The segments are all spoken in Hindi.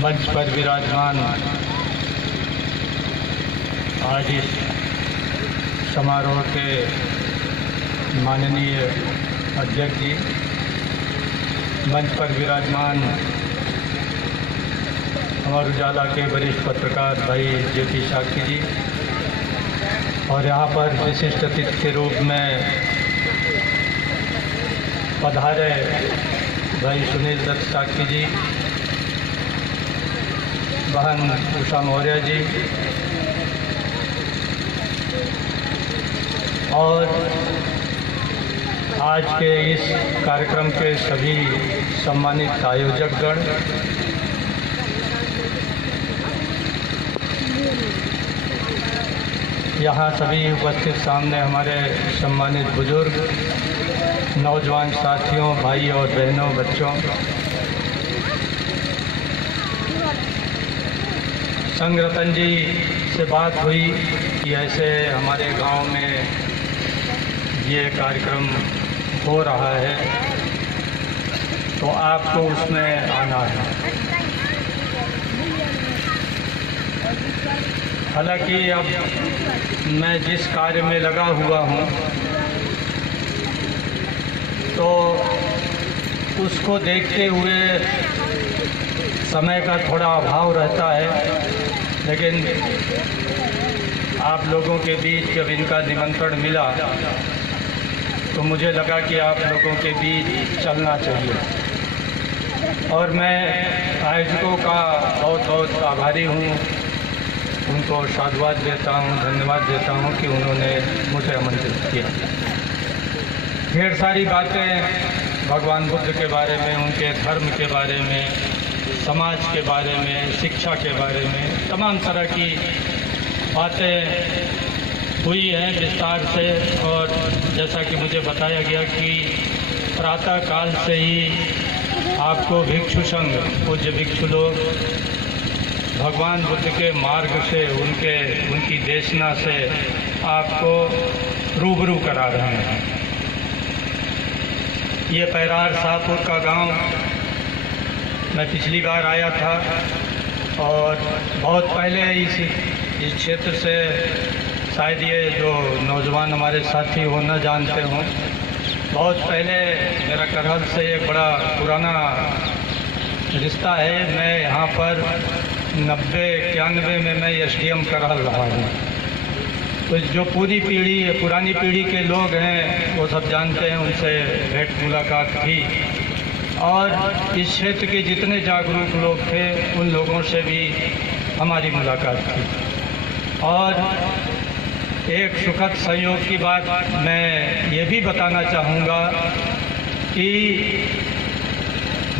मंच पर विराजमान आज इस समारोह के माननीय अध्यक्ष जी, मंच पर विराजमान अमर उजाला के वरिष्ठ पत्रकार भाई ज्योति साक्षी जी, और यहाँ पर विशिष्ट अतिथि के रूप में पधारे भाई सुनील दत्त साक्षी जी, बहन उषा मौर्य जी, और आज के इस कार्यक्रम के सभी सम्मानित आयोजकगण, यहाँ सभी उपस्थित सामने हमारे सम्मानित बुजुर्ग, नौजवान साथियों, भाई और बहनों, बच्चों, संगरतन जी से बात हुई कि ऐसे हमारे गांव में ये कार्यक्रम हो रहा है तो आपको उसमें आना है। हालांकि अब मैं जिस कार्य में लगा हुआ हूँ तो उसको देखते हुए समय का थोड़ा अभाव रहता है, लेकिन आप लोगों के बीच जब इनका निमंत्रण मिला तो मुझे लगा कि आप लोगों के बीच चलना चाहिए, और मैं आयोजकों का बहुत बहुत आभारी हूँ, उनको साधुवाद देता हूँ, धन्यवाद देता हूँ कि उन्होंने मुझे आमंत्रित किया। ढेर सारी बातें भगवान बुद्ध के बारे में, उनके धर्म के बारे में, समाज के बारे में, शिक्षा के बारे में, तमाम तरह की बातें हुई हैं विस्तार से। और जैसा कि मुझे बताया गया कि प्रातः काल से ही आपको भिक्षु संघ, पूज्य भिक्षु लोग भगवान बुद्ध के मार्ग से, उनकी देशना से आपको रूबरू करा रहे हैं। ये पैरार शाहपुर का गांव मैं पिछली बार आया था, और बहुत पहले इस क्षेत्र से शायद ये जो नौजवान हमारे साथी हो न जानते हों, बहुत पहले मेरा करहल से एक बड़ा पुराना रिश्ता है। मैं यहाँ पर 90-91 में मैं एसडीएम करहल रहा हूँ। तो जो पूरी पीढ़ी, पुरानी पीढ़ी के लोग हैं वो सब जानते हैं, उनसे भेंट मुलाकात थी, और इस क्षेत्र के जितने जागरूक लोग थे उन लोगों से भी हमारी मुलाकात थी। और एक सुखद संयोग की बात मैं ये भी बताना चाहूँगा कि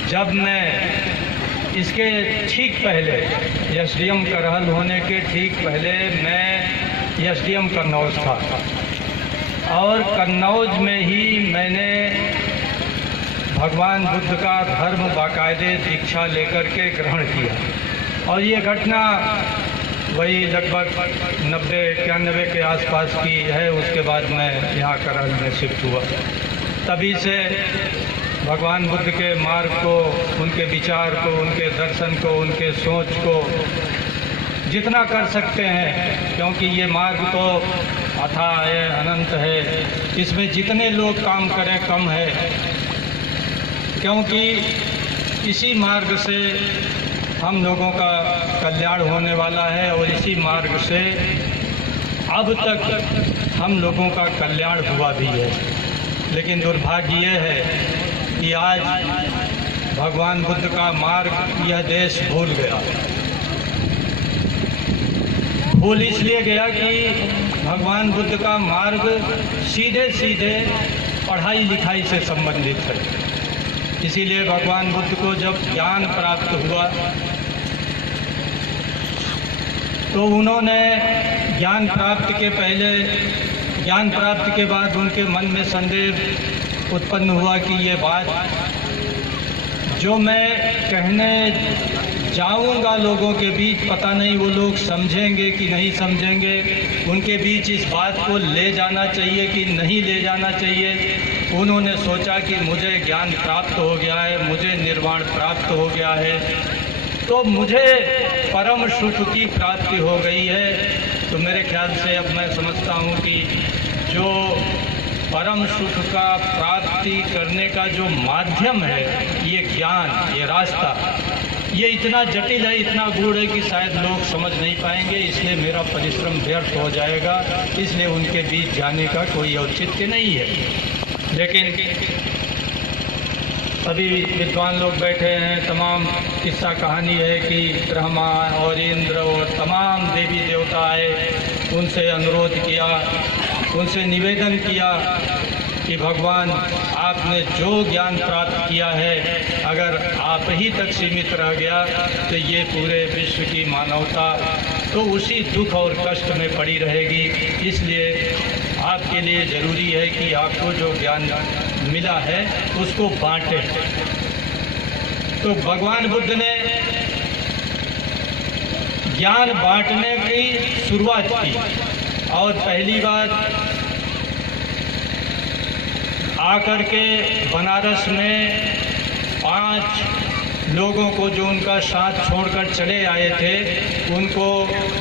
जब मैं इसके ठीक पहले, एसडीएम करहल होने के ठीक पहले, मैं एसडीएम कन्नौज था, और कन्नौज में ही मैंने भगवान बुद्ध का धर्म बाकायदे दीक्षा लेकर के ग्रहण किया। और ये घटना वही लगभग 90-91 के आसपास की है। उसके बाद मैं यहाँ करहल में शिफ्ट हुआ। तभी से भगवान बुद्ध के मार्ग को, उनके विचार को, उनके दर्शन को, उनके सोच को जितना कर सकते हैं, क्योंकि ये मार्ग तो अथाह है, अनंत है, इसमें जितने लोग काम करें कम है, क्योंकि इसी मार्ग से हम लोगों का कल्याण होने वाला है, और इसी मार्ग से अब तक हम लोगों का कल्याण हुआ भी है। लेकिन दुर्भाग्य ये है कि आज भगवान बुद्ध का मार्ग यह देश भूल गया। भूल इसलिए गया कि भगवान बुद्ध का मार्ग सीधे सीधे पढ़ाई लिखाई से संबंधित है। इसीलिए भगवान बुद्ध को जब ज्ञान प्राप्त हुआ तो उन्होंने ज्ञान प्राप्ति के पहले, ज्ञान प्राप्ति के बाद उनके मन में संदेह उत्पन्न हुआ कि ये बात जो मैं कहने जाऊंगा लोगों के बीच, पता नहीं वो लोग समझेंगे कि नहीं समझेंगे, उनके बीच इस बात को ले जाना चाहिए कि नहीं ले जाना चाहिए। उन्होंने सोचा कि मुझे ज्ञान प्राप्त हो गया है, मुझे निर्वाण प्राप्त हो गया है, तो मुझे परम सुख की प्राप्ति हो गई है। तो मेरे ख्याल से अब मैं समझता हूँ कि जो परम सुख का प्राप्ति करने का जो माध्यम है, ये ज्ञान, ये रास्ता, ये इतना जटिल है, इतना गूढ़ है कि शायद लोग समझ नहीं पाएंगे। इसलिए मेरा परिश्रम व्यर्थ हो जाएगा, इसलिए उनके बीच जाने का कोई औचित्य नहीं है। लेकिन सभी विद्वान लोग बैठे हैं, तमाम किस्सा कहानी है कि ब्रह्मा और इंद्र और तमाम देवी देवता आए, उनसे अनुरोध किया, उनसे निवेदन किया कि भगवान आपने जो ज्ञान प्राप्त किया है, अगर आप ही तक सीमित रह गया तो ये पूरे विश्व की मानवता तो उसी दुख और कष्ट में पड़ी रहेगी। इसलिए आपके लिए ज़रूरी है कि आपको जो ज्ञान मिला है उसको बांटें। तो भगवान बुद्ध ने ज्ञान बांटने की शुरुआत की और पहली बार आकर के बनारस में 5 लोगों को जो उनका साथ छोड़कर चले आए थे, उनको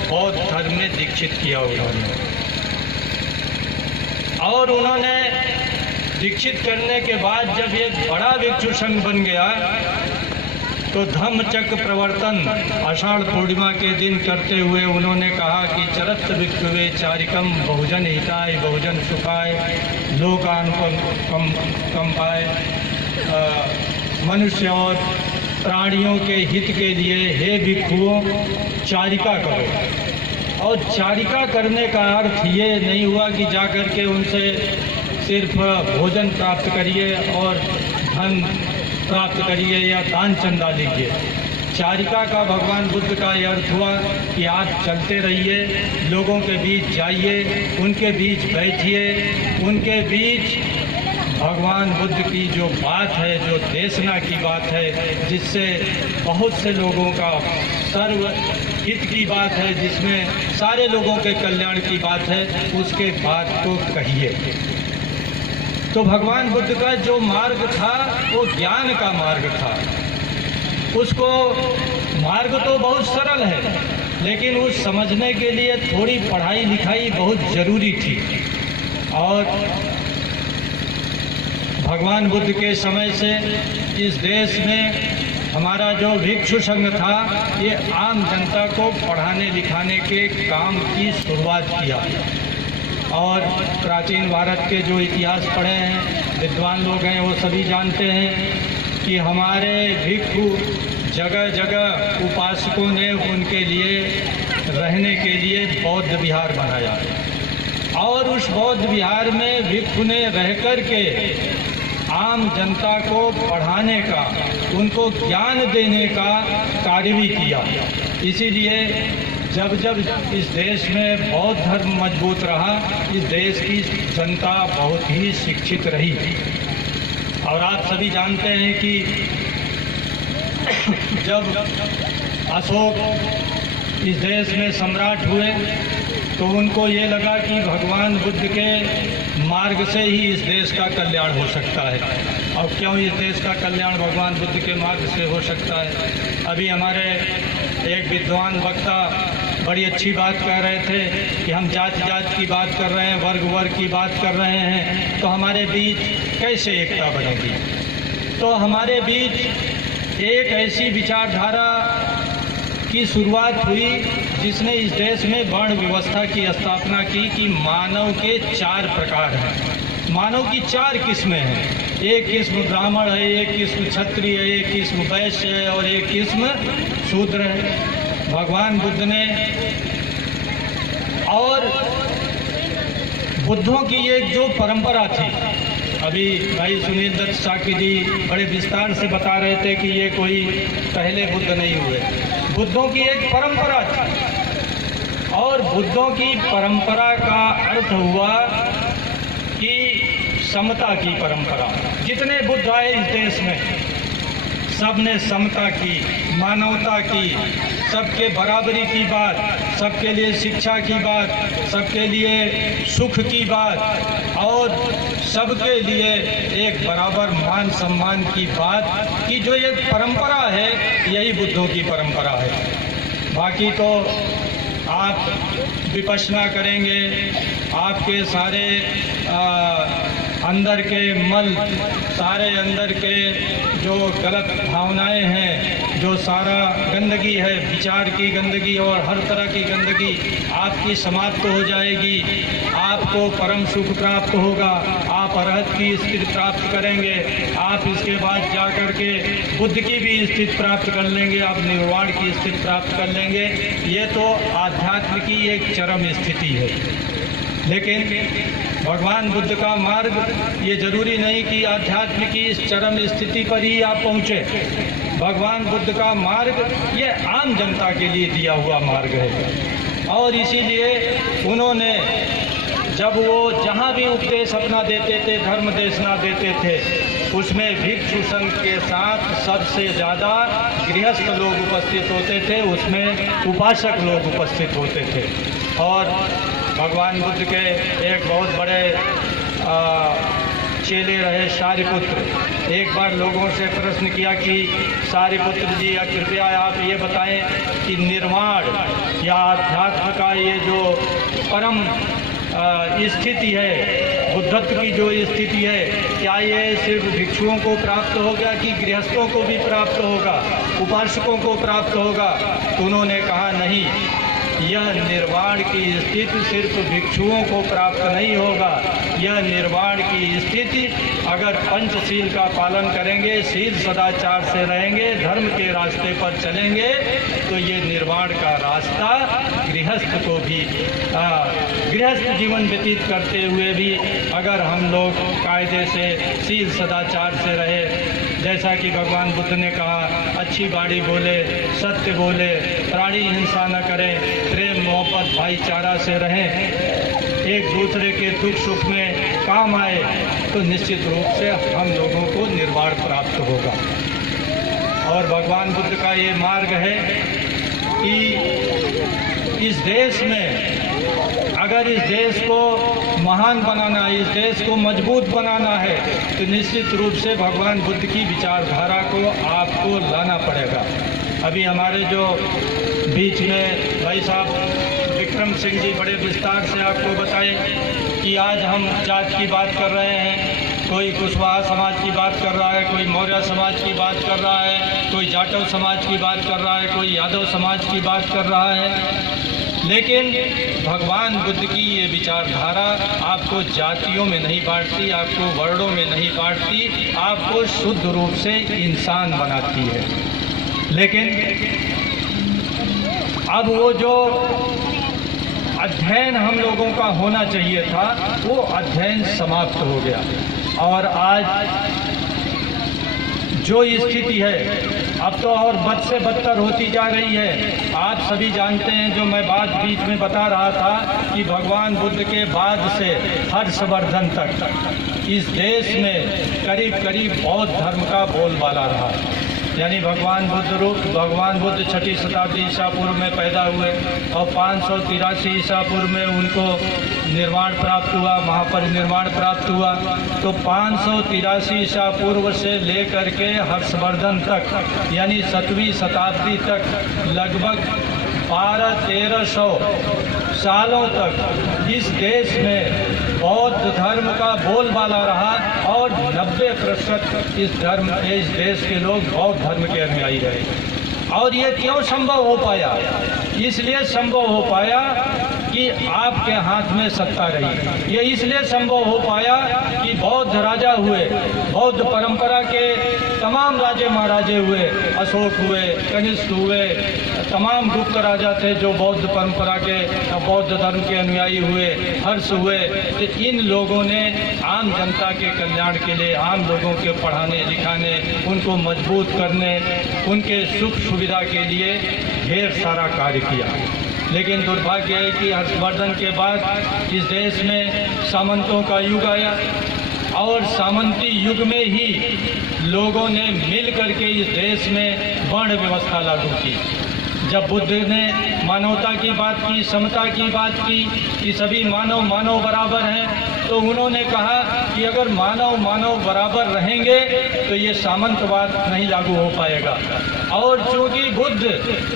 बौद्ध धर्म में दीक्षित किया उन्होंने। और उन्होंने दीक्षित करने के बाद जब एक बड़ा भिक्षु संघ बन गया तो धम्मचक्र प्रवर्तन आषाढ़ पूर्णिमा के दिन करते हुए उन्होंने कहा कि चरत भिक्षुवे चारिकम बहुजन हिताय बहुजन सुखाय लोकान कम पाए, मनुष्य और प्राणियों के हित के लिए हे भिक्षुओं चारिका करो। और चारिका करने का अर्थ ये नहीं हुआ कि जाकर के उनसे सिर्फ भोजन प्राप्त करिए और धन प्राप्त करिए या दान चंदा लीजिए। चारिका का भगवान बुद्ध का ये अर्थ हुआ कि आप चलते रहिए, लोगों के बीच जाइए, उनके बीच बैठिए, उनके बीच भगवान बुद्ध की जो बात है, जो देशना की बात है, जिससे बहुत से लोगों का सर्व हित की बात है, जिसमें सारे लोगों के कल्याण की बात है, उसके बात को कहिए। तो भगवान बुद्ध का जो मार्ग था वो ज्ञान का मार्ग था। उसको मार्ग तो बहुत सरल है, लेकिन उस समझने के लिए थोड़ी पढ़ाई लिखाई बहुत ज़रूरी थी। और भगवान बुद्ध के समय से इस देश में हमारा जो भिक्षु संघ था, ये आम जनता को पढ़ाने लिखाने के काम की शुरुआत किया। और प्राचीन भारत के जो इतिहास पढ़े हैं, विद्वान लोग हैं, वो सभी जानते हैं कि हमारे भिक्षु जगह जगह उपासकों ने उनके लिए रहने के लिए बौद्ध विहार बनाया और उस बौद्ध विहार में भिक्षु ने रह कर के आम जनता को पढ़ाने का, उनको ज्ञान देने का कार्य भी किया। इसीलिए जब जब इस देश में बौद्ध धर्म मजबूत रहा, इस देश की जनता बहुत ही शिक्षित रही। और आप सभी जानते हैं कि जब अशोक इस देश में सम्राट हुए तो उनको ये लगा कि भगवान बुद्ध के मार्ग से ही इस देश का कल्याण हो सकता है। और क्यों इस देश का कल्याण भगवान बुद्ध के मार्ग से हो सकता है? अभी हमारे एक विद्वान वक्ता बड़ी अच्छी बात कह रहे थे कि हम जाति जात की बात कर रहे हैं, वर्ग वर्ग की बात कर रहे हैं, तो हमारे बीच कैसे एकता बनेगी? तो हमारे बीच एक ऐसी विचारधारा की शुरुआत हुई जिसने इस देश में वर्ण व्यवस्था की स्थापना की कि मानव के 4 प्रकार हैं। मानव की 4 किस्में हैं। एक किस्म ब्राह्मण है, एक किस्म क्षत्रिय है, एक किस्म वैश्य है और एक किस्म शूद्र है। भगवान बुद्ध ने और बुद्धों की एक जो परंपरा थी, अभी भाई सुनील दत्त साकी जी बड़े विस्तार से बता रहे थे कि ये कोई पहले बुद्ध नहीं हुए। बुद्धों की एक परंपरा थी और बुद्धों की परंपरा का अर्थ हुआ कि समता की परंपरा। जितने बुद्ध आए इस देश में सबने समता की, मानवता की, सबके बराबरी की बात, सबके लिए शिक्षा की बात, सबके लिए सुख की बात और सबके लिए एक बराबर मान सम्मान की बात की जो एक परंपरा है, यही बुद्धों की परंपरा है। बाकी तो आप विपश्यना करेंगे, आपके सारे अंदर के मल, सारे अंदर के जो गलत भावनाएं हैं, जो सारा गंदगी है, विचार की गंदगी और हर तरह की गंदगी आपकी समाप्त हो जाएगी। आपको परम सुख प्राप्त होगा, आप अरहत की स्थिति प्राप्त करेंगे, आप इसके बाद जा कर के बुद्ध की भी स्थिति प्राप्त कर लेंगे, आप निर्वाण की स्थिति प्राप्त कर लेंगे। ये तो आध्यात्म की एक चरम स्थिति है। लेकिन भगवान बुद्ध का मार्ग ये जरूरी नहीं कि आध्यात्म की इस चरम स्थिति पर ही आप पहुँचे। भगवान बुद्ध का मार्ग ये आम जनता के लिए दिया हुआ मार्ग है और इसीलिए उन्होंने जब वो जहाँ भी उपदेश अपना देते थे, धर्म देशना देते थे, उसमें भिक्षु संघ के साथ सबसे ज़्यादा गृहस्थ लोग उपस्थित होते थे, उसमें उपासक लोग उपस्थित होते थे। और भगवान बुद्ध के एक बहुत बड़े चेले रहे सारिपुत्र। एक बार लोगों से प्रश्न किया कि सारिपुत्र जी कृपया आप ये बताएं कि निर्वाण या अध्यात्म का ये जो परम स्थिति है, बुद्धत्व की जो स्थिति है, क्या ये सिर्फ भिक्षुओं को प्राप्त होगा कि गृहस्थों को भी प्राप्त होगा, उपासकों को प्राप्त होगा? तो उन्होंने कहा नहीं, यह निर्वाण की स्थिति सिर्फ भिक्षुओं को प्राप्त नहीं होगा। यह निर्वाण की स्थिति अगर पंचशील का पालन करेंगे, शील सदाचार से रहेंगे, धर्म के रास्ते पर चलेंगे, तो ये निर्वाण का रास्ता गृहस्थ को भी गृहस्थ जीवन व्यतीत करते हुए भी अगर हम लोग कायदे से शील सदाचार से रहे, जैसा कि भगवान बुद्ध ने कहा, अच्छी बाणी बोले, सत्य बोले, प्राणी हिंसा न करें, प्रेम मोहब्बत भाईचारा से रहें, एक दूसरे के दुख सुख में काम आए, तो निश्चित रूप से हम लोगों को निर्वाण प्राप्त होगा। और भगवान बुद्ध का ये मार्ग है कि इस देश में अगर इस देश को महान बनाना है, इस देश को मजबूत बनाना है, तो निश्चित रूप से भगवान बुद्ध की विचारधारा को आपको लाना पड़ेगा। अभी हमारे जो बीच में भाई साहब विक्रम सिंह जी बड़े विस्तार से आपको बताए कि आज हम जात की बात कर रहे हैं, कोई कुशवाहा समाज की बात कर रहा है, कोई मौर्य समाज की बात कर रहा है, कोई जाटव समाज की बात कर रहा है, कोई यादव समाज की बात कर रहा है। लेकिन भगवान बुद्ध की ये विचारधारा आपको जातियों में नहीं बांटती, आपको वर्णों में नहीं बांटती, आपको शुद्ध रूप से इंसान बनाती है। लेकिन अब वो जो अध्ययन हम लोगों का होना चाहिए था, वो अध्ययन समाप्त हो गया और आज जो स्थिति है अब तो और बद से बदतर होती जा रही है। आप सभी जानते हैं, जो मैं बात बीच में बता रहा था कि भगवान बुद्ध के बाद से हर्षवर्धन तक इस देश में करीब करीब बौद्ध धर्म का बोलबाला रहा। यानी भगवान बुद्ध 6ठी शताब्दी ईसा पूर्व में पैदा हुए और 583 ईसा पूर्व में उनको निर्वाण प्राप्त हुआ, महापरिनिर्वाण प्राप्त हुआ। तो 583 ईसा पूर्व से लेकर के हर्षवर्धन तक यानी 7वीं शताब्दी तक लगभग 1200-1300 सालों तक इस देश में बौद्ध धर्म का बोलबाला रहा और 90% इस देश के लोग बौद्ध धर्म के अनुयायी रहे। और ये क्यों संभव हो पाया? इसलिए संभव हो पाया कि आपके हाथ में सत्ता रही। ये इसलिए संभव हो पाया कि बौद्ध राजा हुए, बौद्ध परंपरा के तमाम राजे महाराजे हुए, अशोक हुए, कनिष्क हुए, तमाम गुप्त राजा थे जो बौद्ध परंपरा के बौद्ध धर्म के अनुयायी हुए, हर्ष हुए। तो इन लोगों ने आम जनता के कल्याण के लिए, आम लोगों के पढ़ाने लिखाने, उनको मजबूत करने, उनके सुख सुविधा के लिए ढेर सारा कार्य किया। लेकिन दुर्भाग्य है कि हर्षवर्धन के बाद इस देश में सामंतों का युग आया और सामंती युग में ही लोगों ने मिल करके इस देश में वर्ण व्यवस्था लागू की। जब बुद्ध ने मानवता की बात की, समता की बात की कि सभी मानव बराबर हैं, तो उन्होंने कहा कि अगर मानव बराबर रहेंगे तो ये सामंतवाद नहीं लागू हो पाएगा। और चूंकि बुद्ध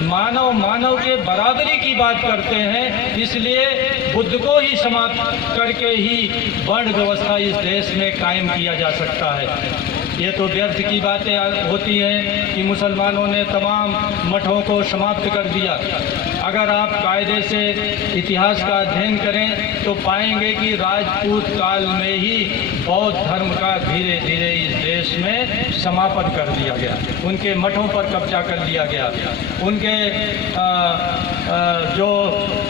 मानव के बराबरी की बात करते हैं, इसलिए बुद्ध को ही समाप्त करके ही वर्ण व्यवस्था इस देश में कायम किया जा सकता है। ये तो व्यर्थ की बातें होती हैं कि मुसलमानों ने तमाम मठों को समाप्त कर दिया। अगर आप कायदे से इतिहास का अध्ययन करें तो पाएंगे कि राजपूत काल में ही बौद्ध धर्म का धीरे धीरे इस देश में समापन कर दिया गया, उनके मठों पर कब्जा कर लिया गया। उनके जो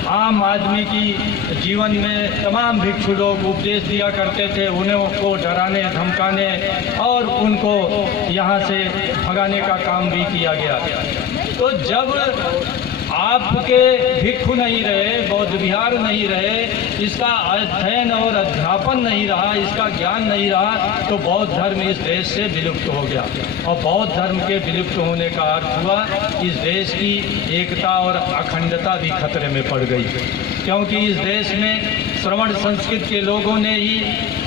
आम आदमी की जीवन में तमाम भिक्षु लोग उपदेश दिया करते थे, उन्हें को डराने धमकाने और उनको यहाँ से भगाने का काम भी किया गया। तो जब आपके भिक्षु नहीं रहे, बौद्ध विहार नहीं रहे, इसका अध्ययन और अध्यापन नहीं रहा, इसका ज्ञान नहीं रहा, तो बौद्ध धर्म इस देश से विलुप्त हो गया। और बौद्ध धर्म के विलुप्त होने का अर्थ हुआ इस देश की एकता और अखंडता भी खतरे में पड़ गई, क्योंकि इस देश में श्रवण संस्कृत के लोगों ने ही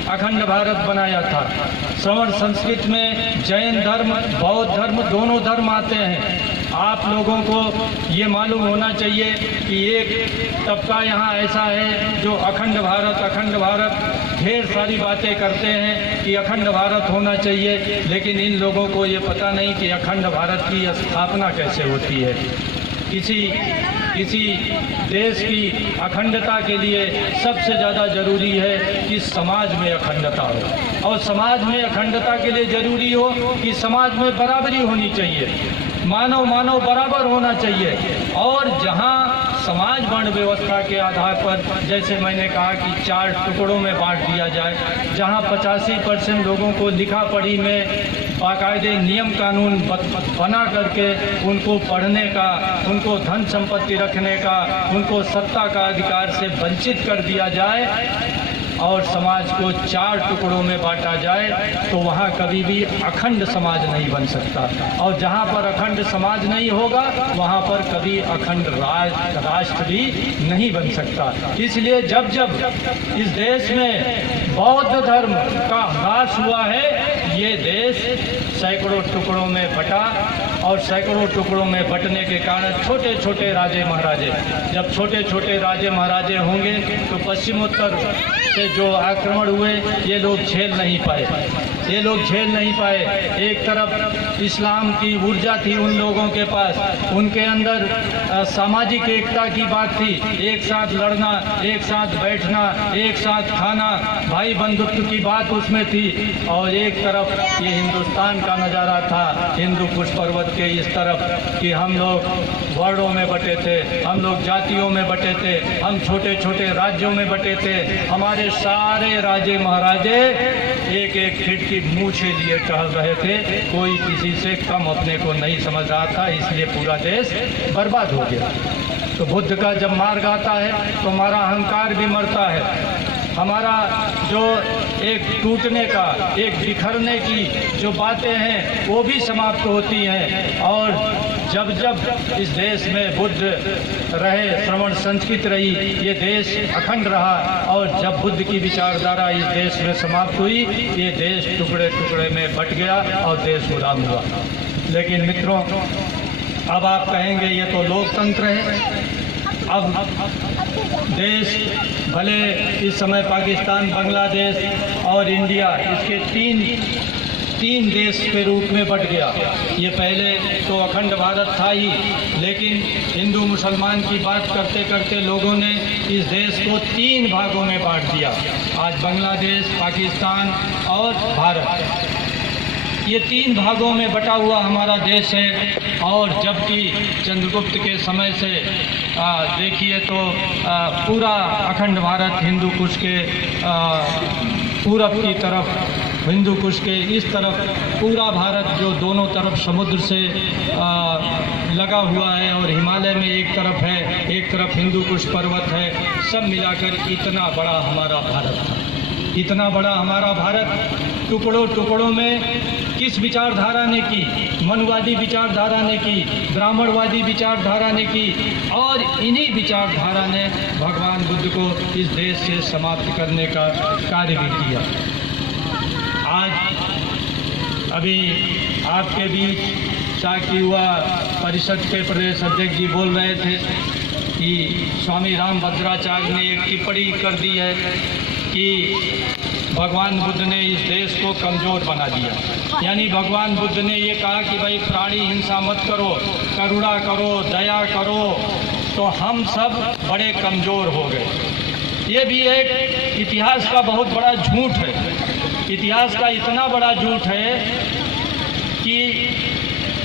अखंड भारत बनाया था। श्रवण संस्कृत में जैन धर्म, बौद्ध धर्म, दोनों धर्म आते हैं। आप लोगों को ये मालूम होना चाहिए कि एक तबका यहाँ ऐसा है जो अखंड भारत ढेर सारी बातें करते हैं कि अखंड भारत होना चाहिए, लेकिन इन लोगों को ये पता नहीं कि अखंड भारत की स्थापना कैसे होती है। किसी देश की अखंडता के लिए सबसे ज़्यादा ज़रूरी है कि समाज में अखंडता हो, और समाज में अखंडता के लिए ज़रूरी हो कि समाज में बराबरी होनी चाहिए, मानव बराबर होना चाहिए। और जहाँ समाज वर्ण व्यवस्था के आधार पर, जैसे मैंने कहा कि 4 टुकड़ों में बांट दिया जाए, जहाँ 85% लोगों को लिखा पढ़ी में बाकायदे नियम कानून बना करके उनको पढ़ने का, उनको धन संपत्ति रखने का, उनको सत्ता का अधिकार से वंचित कर दिया जाए और समाज को 4 टुकड़ों में बांटा जाए, तो वहाँ कभी भी अखंड समाज नहीं बन सकता। और जहाँ पर अखंड समाज नहीं होगा, वहाँ पर कभी अखंड राष्ट्र भी नहीं बन सकता। इसलिए जब इस देश में बौद्ध धर्म का ह्रास हुआ है, ये देश सैकड़ों टुकड़ों में बटा, और सैकड़ों टुकड़ों में बटने के कारण छोटे छोटे राजे महाराजे, जब छोटे छोटे राजे महाराजे होंगे तो पश्चिमोत्तर से जो आक्रमण हुए ये लोग झेल नहीं पाए। एक तरफ इस्लाम की ऊर्जा थी उन लोगों के पास, उनके अंदर सामाजिक एकता की बात थी, एक साथ लड़ना, एक साथ बैठना, एक साथ खाना, भाई बंधुत्व की बात उसमें थी। और एक तरफ ये हिंदुस्तान का नज़ारा था, हिंदू कुश पर्वत के इस तरफ कि हम लोग वर्णों में बटे थे, हम लोग जातियों में बटे थे, हम छोटे छोटे राज्यों में बटे थे। हमारे सारे राजे महाराजे एक एक फीट की मूछे लिए टहल रहे थे, कोई किसी से कम अपने को नहीं समझ रहा था, इसलिए पूरा देश बर्बाद हो गया। तो बुद्ध का जब मार्ग आता है तो हमारा अहंकार भी मरता है, हमारा जो एक टूटने का, एक बिखरने की जो बातें हैं वो भी समाप्त होती हैं। और जब इस देश में बुद्ध रहे, श्रवण संस्कृत रही, ये देश अखंड रहा, और जब बुद्ध की विचारधारा इस देश में समाप्त हुई, ये देश टुकड़े टुकड़े में बट गया और देश गुलाम हुआ। लेकिन मित्रों, अब आप कहेंगे ये तो लोकतंत्र है। अब देश भले इस समय पाकिस्तान, बांग्लादेश और इंडिया, इसके तीन देश के रूप में बट गया। ये पहले तो अखंड भारत था ही, लेकिन हिंदू मुसलमान की बात करते करते लोगों ने इस देश को 3 भागों में बांट दिया। आज बांग्लादेश, पाकिस्तान और भारत, ये 3 भागों में बटा हुआ हमारा देश है। और जबकि चंद्रगुप्त के समय से देखिए तो पूरा अखंड भारत हिंदू कुश के पूरब की तरफ, हिंदू कुश के इस तरफ पूरा भारत जो दोनों तरफ समुद्र से लगा हुआ है, और हिमालय में एक तरफ है, एक तरफ हिंदू कुश पर्वत है, सब मिलाकर इतना बड़ा हमारा भारत था। इतना बड़ा हमारा भारत टुकड़ों टुकड़ों में किस विचारधारा ने की? मनुवादी विचारधारा ने की, ब्राह्मणवादी विचारधारा ने की, और इन्हीं विचारधारा ने भगवान बुद्ध को इस देश से समाप्त करने का कार्य भी किया। आज अभी आपके बीच शाक्य युवा परिषद के प्रदेश अध्यक्ष जी बोल रहे थे कि स्वामी रामभद्राचार्य ने एक टिप्पणी कर दी है कि भगवान बुद्ध ने इस देश को कमज़ोर बना दिया। यानी भगवान बुद्ध ने ये कहा कि भाई प्राणी हिंसा मत करो, करुणा करो, दया करो, तो हम सब बड़े कमज़ोर हो गए। ये भी एक इतिहास का बहुत बड़ा झूठ है। इतिहास का इतना बड़ा झूठ है कि,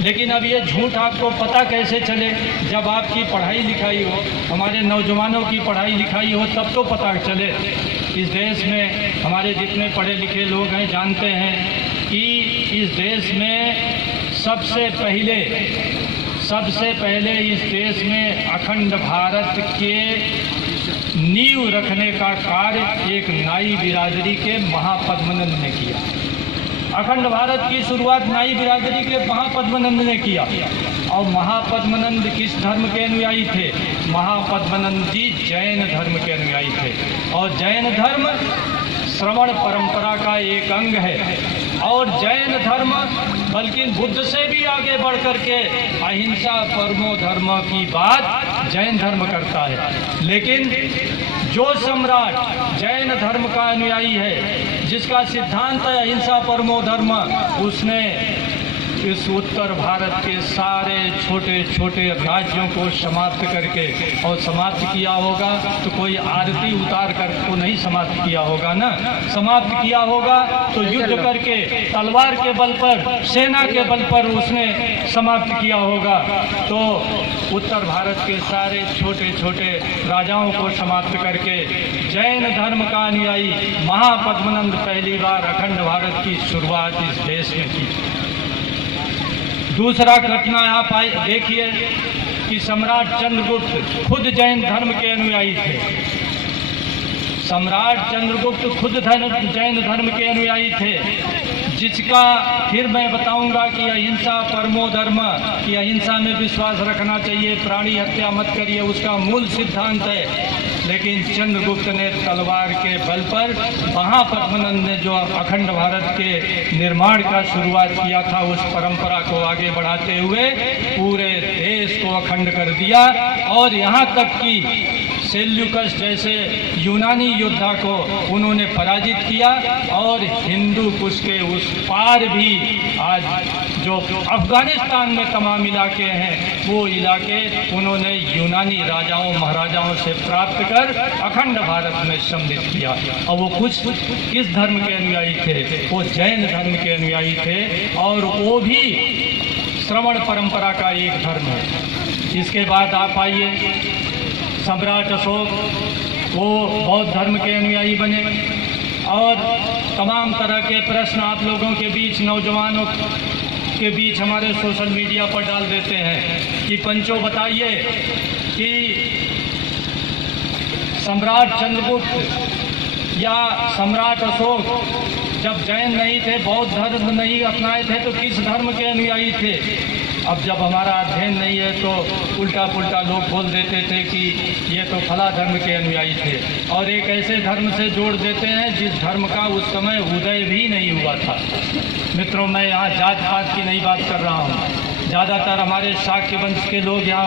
लेकिन अब ये झूठ आपको पता कैसे चले? जब आपकी पढ़ाई लिखाई हो, हमारे नौजवानों की पढ़ाई लिखाई हो, तब तो पता चले। इस देश में हमारे जितने पढ़े लिखे लोग हैं जानते हैं कि इस देश में सबसे पहले इस देश में अखंड भारत के नींव रखने का कार्य एक नाई बिरादरी के महापद्मनंद ने किया। अखंड भारत की शुरुआत नाई बिरादरी के महापद्मनंद ने किया। और महापद्मनंद किस धर्म के अनुयायी थे? महापद्मनंद जी जैन धर्म के अनुयायी थे। और जैन धर्म श्रवण परंपरा का एक अंग है। और जैन धर्म बल्कि बुद्ध से भी आगे बढ़ करके अहिंसा परमो धर्म की बात जैन धर्म करता है। लेकिन जो सम्राट जैन धर्म का अनुयायी है, जिसका सिद्धांत है अहिंसा परमो धर्म, उसने इस उत्तर भारत के सारे छोटे छोटे राज्यों को समाप्त करके, और समाप्त किया होगा तो कोई आरती उतार कर तो नहीं समाप्त किया होगा ना। समाप्त किया होगा तो युद्ध करके, तलवार के बल पर, सेना के बल पर उसने समाप्त किया होगा। तो उत्तर भारत के सारे छोटे छोटे राजाओं को समाप्त करके जैन धर्म का अनुयायी महापद्मनंद पहली बार अखंड भारत की शुरुआत इस देश में की। दूसरा घटना आप देखिए कि सम्राट चंद्रगुप्त खुद जैन धर्म के अनुयायी थे। सम्राट चंद्रगुप्त खुद जैन धर्म के अनुयायी थे, जिसका फिर मैं बताऊंगा कि अहिंसा परमो धर्म, कि अहिंसा में विश्वास रखना चाहिए, प्राणी हत्या मत करिए, उसका मूल सिद्धांत है। लेकिन चंद्रगुप्त ने तलवार के बल पर, महापद्मनंद ने जो अखंड भारत के निर्माण का शुरुआत किया था, उस परंपरा को आगे बढ़ाते हुए पूरे देश को अखंड कर दिया। और यहाँ तक कि सेल्यूकस जैसे यूनानी योद्धा को उन्होंने पराजित किया। और हिंदू कुश के उस पार भी आज जो अफगानिस्तान में तमाम इलाके हैं, वो इलाके उन्होंने यूनानी राजाओं महाराजाओं से प्राप्त कर अखंड भारत में सम्मिलित किया। और वो कुछ किस धर्म के अनुयायी थे? वो जैन धर्म के अनुयायी थे। और वो भी श्रवण परंपरा का एक धर्म है। इसके बाद आप आइए, सम्राट अशोक, वो बौद्ध धर्म के अनुयायी बने। और तमाम तरह के प्रश्न आप लोगों के बीच, नौजवानों के बीच हमारे सोशल मीडिया पर डाल देते हैं कि पंचों बताइए कि सम्राट चंद्रगुप्त या सम्राट अशोक जब जैन नहीं थे, बौद्ध धर्म नहीं अपनाए थे, तो किस धर्म के अनुयायी थे? अब जब हमारा अध्ययन नहीं है तो उल्टा पुल्टा लोग बोल देते थे कि ये तो फला धर्म के अनुयायी थे, और एक ऐसे धर्म से जोड़ देते हैं जिस धर्म का उस समय उदय भी नहीं हुआ था। मित्रों, मैं यहाँ जात पात की नहीं बात कर रहा हूँ। ज़्यादातर हमारे शाक्य वंश के लोग यहाँ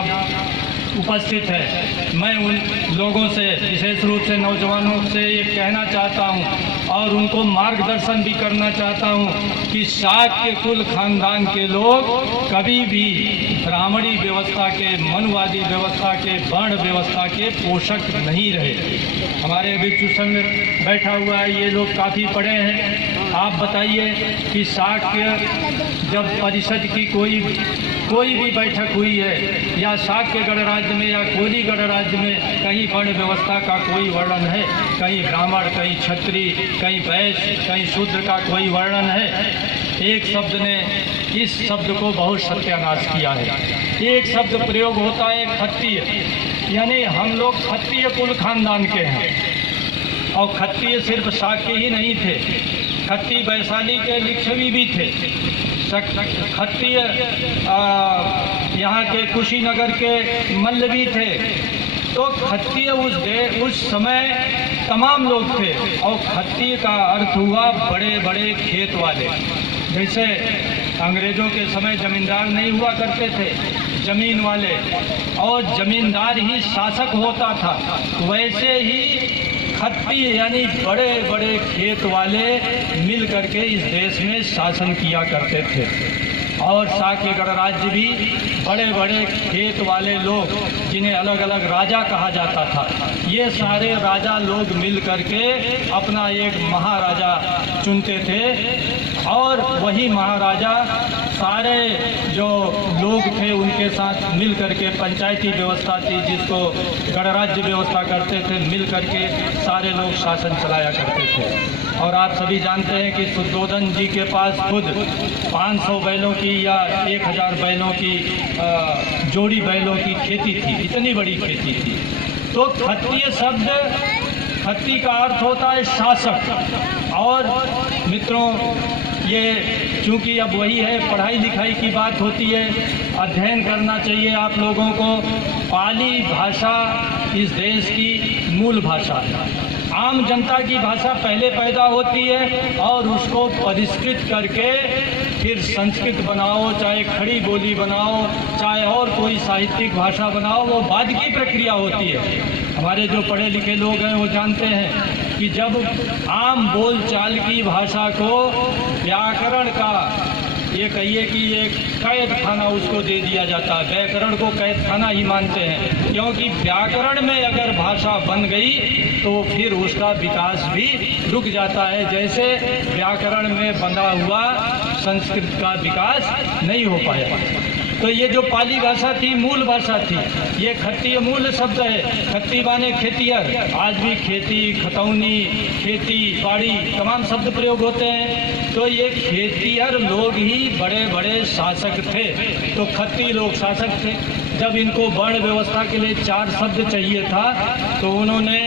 उपस्थित है। मैं उन लोगों से, विशेष रूप से नौजवानों से ये कहना चाहता हूँ और उनको मार्गदर्शन भी करना चाहता हूँ कि शाक्य कुल खानदान के लोग कभी भी ब्राह्मणी व्यवस्था के, मनुवादी व्यवस्था के, वर्ण व्यवस्था के पोषक नहीं रहे। हमारे भिक्षु संघ बैठा हुआ है, ये लोग काफ़ी पढ़े हैं। आप बताइए कि शाक्य जब परिषद की कोई भी बैठक हुई है, या शाक्य गणराज्य में या कोली गणराज्य में कहीं वर्ण व्यवस्था का कोई वर्णन है? कहीं ब्राह्मण, कहीं क्षत्रिय, कहीं वैश्य, कहीं शूद्र का कोई वर्णन है? एक शब्द ने इस शब्द को बहुत सत्यानाश किया है। एक शब्द प्रयोग होता है क्षत्रिय, यानी हम लोग क्षत्रिय कुल खानदान के हैं। और खत्ती सिर्फ शाक्य ही नहीं थे, खत्ती वैशाली के लिच्छवी भी थे, खत्ती यहाँ के कुशीनगर के मल्ल भी थे। तो खत्तीय उस समय तमाम लोग थे। और खत्ती का अर्थ हुआ बड़े बड़े खेत वाले। जैसे अंग्रेज़ों के समय जमींदार नहीं हुआ करते थे, ज़मीन वाले, और ज़मींदार ही शासक होता था, वैसे ही खत्ती यानी बड़े बड़े खेत वाले मिल करके इस देश में शासन किया करते थे। और शाक्य गणराज्य भी बड़े बड़े खेत वाले लोग, जिन्हें अलग अलग राजा कहा जाता था, ये सारे राजा लोग मिल करके अपना एक महाराजा चुनते थे। और वही महाराजा सारे जो लोग थे उनके साथ मिल करके पंचायती व्यवस्था थी, जिसको गणराज्य व्यवस्था करते थे, मिल करके सारे लोग शासन चलाया करते थे। और आप सभी जानते हैं कि शुद्धोधन जी के पास खुद 500 बैलों की या 1000 बैलों की जोड़ी बैलों की खेती थी, इतनी बड़ी खेती थी। तो खत्तीय शब्द, खत्ती का अर्थ होता है शासक। और मित्रों, ये चूँकि अब वही है, पढ़ाई लिखाई की बात होती है, अध्ययन करना चाहिए आप लोगों को। पाली भाषा इस देश की मूल भाषा है। आम जनता की भाषा पहले पैदा होती है और उसको परिष्कृत करके फिर संस्कृत बनाओ, चाहे खड़ी बोली बनाओ, चाहे और कोई साहित्यिक भाषा बनाओ, वो बाद की प्रक्रिया होती है। हमारे जो पढ़े लिखे लोग हैं वो जानते हैं कि जब आम बोल चाल की भाषा को व्याकरण का, ये कहिए कि एक कैद खाना उसको दे दिया जाता है, व्याकरण को कैद खाना ही मानते हैं, क्योंकि व्याकरण में अगर भाषा बन गई तो फिर उसका विकास भी रुक जाता है। जैसे व्याकरण में बंधा हुआ संस्कृत का विकास नहीं हो पाया। तो ये जो पाली भाषा थी, मूल भाषा थी, ये खत्तीय मूल शब्द है। खत्ती माने खेतियर। आज भी खेती, खतौनी, खेती बाड़ी तमाम शब्द प्रयोग होते हैं। तो ये खेतियर लोग ही बड़े बड़े शासक थे। तो खत्ती लोग शासक थे। जब इनको वर्ण व्यवस्था के लिए 4 शब्द चाहिए था तो उन्होंने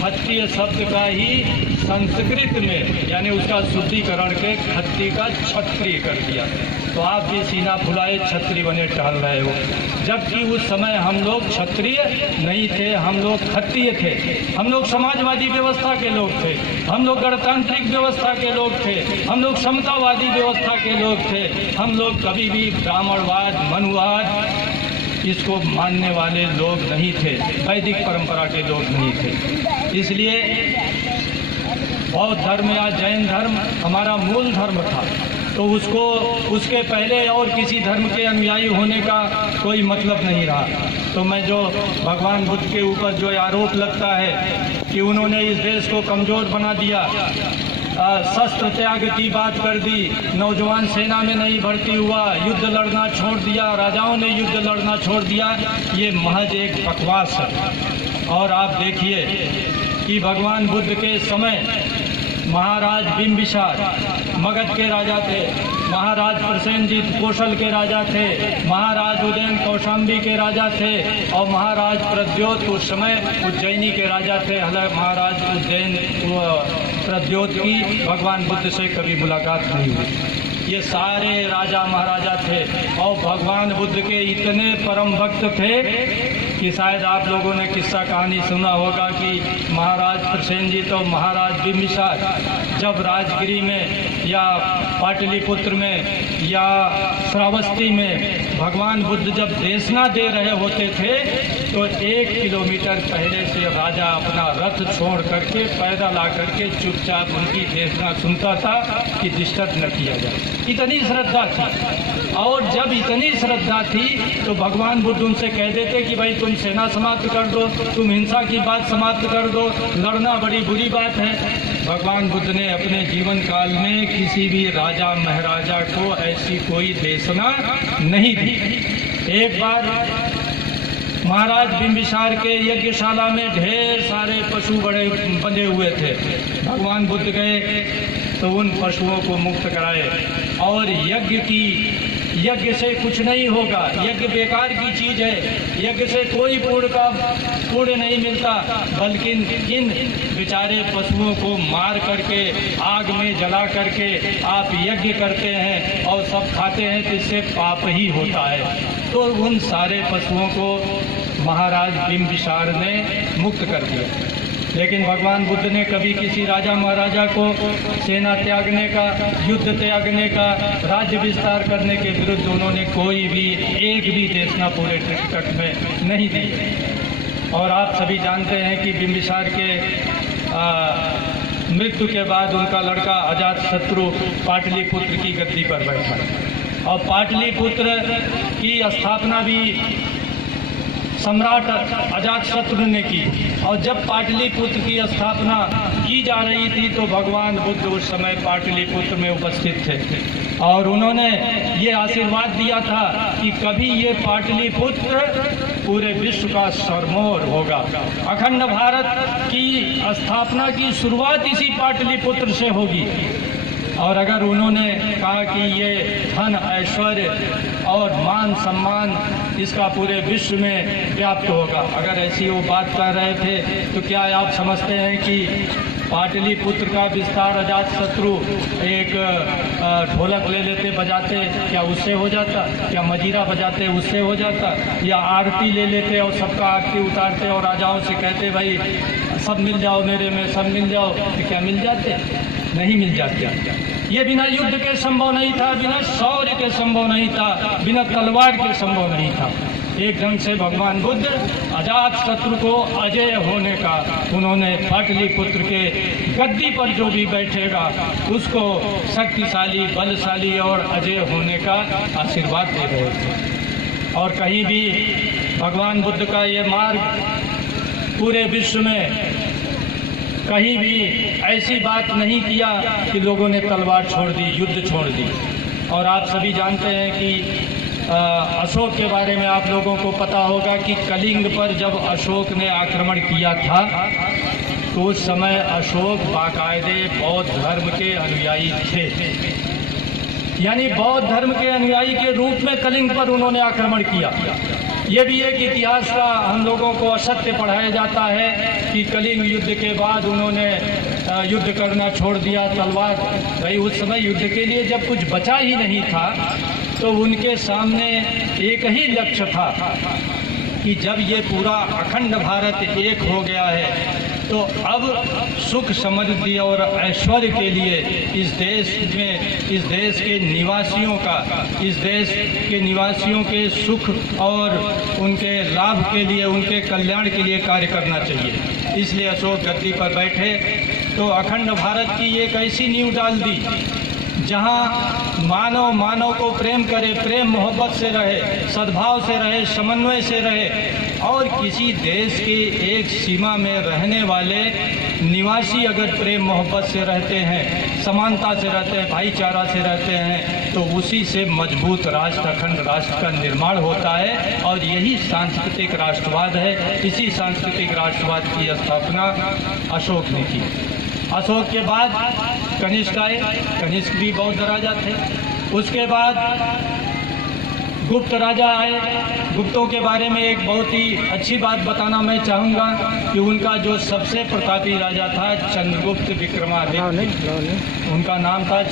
खत्तीय शब्द का ही संस्कृत में यानी उसका शुद्धिकरण के खत्ती का क्षत्रिय कर दिया। तो आप भी सीना फुलाए छत्री बने टहल रहे हो, जबकि उस समय हम लोग क्षत्रिय नहीं थे, हम लोग खत्तीय थे। हम लोग समाजवादी व्यवस्था के लोग थे, हम लोग गणतांत्रिक व्यवस्था के लोग थे, हम लोग समतावादी व्यवस्था के लोग थे। हम लोग कभी भी ब्राह्मणवाद, मनुवाद इसको मानने वाले लोग नहीं थे, वैदिक परंपरा के लोग नहीं थे। इसलिए बौद्ध धर्म या जैन धर्म हमारा मूल धर्म था, तो उसको उसके पहले और किसी धर्म के अनुयायी होने का कोई मतलब नहीं रहा। तो मैं जो भगवान बुद्ध के ऊपर जो आरोप लगता है कि उन्होंने इस देश को कमज़ोर बना दिया, शस्त्र त्याग की बात कर दी, नौजवान सेना में नहीं भर्ती हुआ, युद्ध लड़ना छोड़ दिया, राजाओं ने युद्ध लड़ना छोड़ दिया, ये महज एक बकवास है। और आप देखिए कि भगवान बुद्ध के समय महाराज बिंबिसार मगध के राजा थे, महाराज प्रसेनजीत कौशल के राजा थे, महाराज उदयन कौशाम्बी के राजा थे, और महाराज प्रद्योत उस समय उज्जैनी के राजा थे। महाराज उज्जैन प्रद्योत की भगवान बुद्ध से कभी मुलाकात नहीं हुई। ये सारे राजा महाराजा थे और भगवान बुद्ध के इतने परम भक्त थे कि शायद आप लोगों ने किस्सा कहानी सुना होगा कि महाराज प्रसेनजीत और महाराज बिंबिसार जब राजगिरी में या पाटलिपुत्र में या श्रावस्ती में भगवान बुद्ध जब देशना दे रहे होते थे तो 1 किलोमीटर पहले से राजा अपना रथ छोड़ करके पैदल आकर के चुपचाप उनकी देशना सुनता था कि डिस्टर्ब न किया जाए। इतनी श्रद्धा थी। और जब इतनी श्रद्धा थी तो भगवान बुद्ध उनसे कह देते कि भाई तुम सेना समाप्त कर दो, तुम हिंसा की बात समाप्त कर दो, लड़ना बड़ी बुरी बात है। भगवान बुद्ध ने अपने जीवन काल में किसी भी राजा महाराजा को ऐसी कोई देशना नहीं दी। एक बार महाराज बिंबिसार के यज्ञशाला में ढेर सारे पशु बड़े बंधे हुए थे। भगवान बुद्ध गए तो उन पशुओं को मुक्त कराए और यज्ञ से कुछ नहीं होगा, यज्ञ बेकार की चीज़ है, यज्ञ से कोई पुण्य नहीं मिलता, बल्कि इन बेचारे पशुओं को मार करके आग में जला करके आप यज्ञ करते हैं और सब खाते हैं तो इससे पाप ही होता है। तो उन सारे पशुओं को महाराज बिंबिसार ने मुक्त कर दिया। लेकिन भगवान बुद्ध ने कभी किसी राजा महाराजा को सेना त्यागने का, युद्ध त्यागने का, राज्य विस्तार करने के विरुद्ध उन्होंने कोई भी एक भी देशना पूरे त्रिपिटक में नहीं दी। और आप सभी जानते हैं कि बिंबिसार के मृत्यु के बाद उनका लड़का अजातशत्रु पाटलिपुत्र की गद्दी पर बैठा और पाटलिपुत्र की स्थापना भी सम्राट अजातशत्रु ने की। और जब पाटलिपुत्र की स्थापना की जा रही थी तो भगवान बुद्ध उस समय पाटलिपुत्र में उपस्थित थे और उन्होंने ये आशीर्वाद दिया था कि कभी ये पाटलिपुत्र पूरे विश्व का सरमोर होगा। अखंड भारत की स्थापना की शुरुआत इसी पाटलिपुत्र से होगी। और अगर उन्होंने कहा कि ये धन, ऐश्वर्य और मान सम्मान इसका पूरे विश्व में व्याप्त होगा, अगर ऐसी वो बात कर रहे थे तो क्या आप समझते हैं कि पाटलिपुत्र का विस्तार अजातशत्रु एक ढोलक ले लेते बजाते क्या उससे हो जाता? क्या मजीरा बजाते उससे हो जाता? या आरती ले लेते और सबका आरती उतारते और राजाओं से कहते भाई सब मिल जाओ मेरे में, सब मिल जाओ, तो क्या मिल जाते? नहीं मिल जाते। ये बिना युद्ध के संभव नहीं था, बिना शौर्य के संभव नहीं था, बिना तलवार के संभव नहीं था। एक ढंग से भगवान बुद्ध अजातशत्रु को अजय होने का, उन्होंने पाटलिपुत्र के गद्दी पर जो भी बैठेगा उसको शक्तिशाली, बलशाली और अजय होने का आशीर्वाद दे रहे थे। और कहीं भी भगवान बुद्ध का ये मार्ग पूरे विश्व में कहीं भी ऐसी बात नहीं किया कि लोगों ने तलवार छोड़ दी, युद्ध छोड़ दी। और आप सभी जानते हैं कि अशोक के बारे में आप लोगों को पता होगा कि कलिंग पर जब अशोक ने आक्रमण किया था तो उस समय अशोक बाकायदे बौद्ध धर्म के अनुयायी थे, यानी बौद्ध धर्म के अनुयायी के रूप में कलिंग पर उन्होंने आक्रमण किया। ये भी एक इतिहास का हम लोगों को असत्य पढ़ाया जाता है कि कलिंग युद्ध के बाद उन्होंने युद्ध करना छोड़ दिया, तलवार। भाई उस समय युद्ध के लिए जब कुछ बचा ही नहीं था तो उनके सामने एक ही लक्ष्य था कि जब ये पूरा अखंड भारत एक हो गया है तो अब सुख, समृद्धि और ऐश्वर्य के लिए इस देश के निवासियों के सुख और उनके लाभ के लिए, उनके कल्याण के लिए कार्य करना चाहिए। इसलिए अशोक गद्दी पर बैठे तो अखंड भारत की एक ऐसी नींव डाल दी जहाँ मानव को प्रेम करे, प्रेम मोहब्बत से रहे, सद्भाव से रहे, समन्वय से रहे और किसी देश की एक सीमा में रहने वाले निवासी अगर प्रेम मोहब्बत से रहते हैं, समानता से रहते हैं, भाईचारा से रहते हैं तो उसी से मजबूत राष्ट्र, अखंड राष्ट्र का निर्माण होता है। और यही सांस्कृतिक राष्ट्रवाद है। इसी सांस्कृतिक राष्ट्रवाद की स्थापना अशोक ने की। अशोक के बाद कनिष्क आए, कनिष्क भी बौद्ध राजा थे। उसके बाद गुप्त राजा आए। गुप्तों के बारे में एक बहुत ही अच्छी बात बताना मैं चाहूँगा कि उनका जो सबसे प्रतापी राजा था चंद्रगुप्त विक्रमादित्य, उनका नाम था